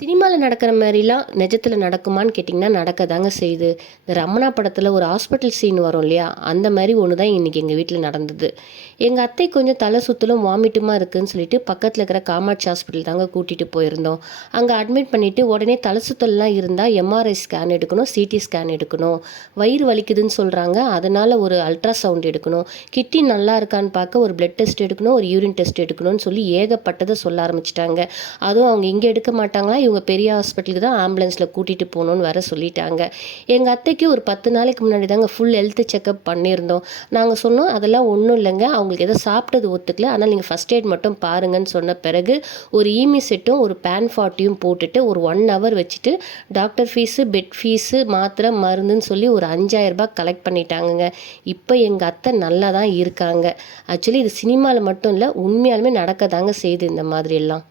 சினிமாவில் நடக்கிற மாதிரிலாம் நிஜத்தில் நடக்குமான்னு கேட்டிங்கன்னா நடக்க தாங்க செய்யுது. இந்த ரமணா படத்தில் ஒரு ஹாஸ்பிட்டல் சீன் வரும் இல்லையா, அந்த மாதிரி ஒன்று தான் இன்றைக்கி எங்கள் வீட்டில் நடந்தது. எங்கள் அத்தை கொஞ்சம் தலை சுற்றலும் வாமிட்டுமா இருக்குதுன்னு சொல்லிட்டு பக்கத்தில் இருக்கிற காமாட்சி ஹாஸ்பிட்டல் தாங்க கூட்டிகிட்டு போயிருந்தோம். அங்கே அட்மிட் பண்ணிவிட்டு உடனே தலை சுற்றல்லாம் இருந்தால் எம்ஆர்ஐ ஸ்கேன் எடுக்கணும், சிடி ஸ்கேன் எடுக்கணும், வயிறு வலிக்குதுன்னு சொல்கிறாங்க, அதனால் ஒரு அல்ட்ராசவுண்ட் எடுக்கணும், கிட்னி நல்லா இருக்கான்னு பார்க்க ஒரு பிளட் டெஸ்ட் எடுக்கணும், ஒரு யூரின் டெஸ்ட் எடுக்கணும்னு சொல்லி ஏகப்பட்டதை சொல்ல ஆரம்பிச்சிட்டாங்க. அதுவும் அவங்க இங்கே எடுக்க மாட்டாங்களா, இவங்க பெரிய ஹாஸ்பிட்டலுக்கு தான் ஆம்புலன்ஸில் கூட்டிகிட்டு போகணுன்னு வர சொல்லிட்டாங்க. எங்கள் அத்தைக்கு ஒரு 10 நாளைக்கு முன்னாடி தாங்க ஃபுல் ஹெல்த் செக்கப் பண்ணியிருந்தோம். நாங்கள் சொன்னோம் அதெல்லாம் ஒன்றும் இல்லைங்க, அவங்களுக்கு எதோ சாப்பிட்டது ஒத்துக்கல, ஆனால் நீங்கள் ஃபஸ்ட் எய்ட் மட்டும் பாருங்கன்னு சொன்ன பிறகு ஒரு ஈமி செட்டும் ஒரு பேன் போட்டுட்டு ஒரு 1 ஹவர் வச்சுட்டு டாக்டர் ஃபீஸு, பெட் ஃபீஸு, மாத்திரை மருந்துன்னு சொல்லி ஒரு 5000 ரூபாய் கலெக்ட் பண்ணிட்டாங்கங்க. இப்போ எங்கள் அத்தை நல்லா தான் இருக்காங்க. ஆக்சுவலி இது சினிமாவில் மட்டும் இல்லை, உண்மையாலுமே நடக்க தாங்க செய்யுது இந்த மாதிரியெல்லாம்.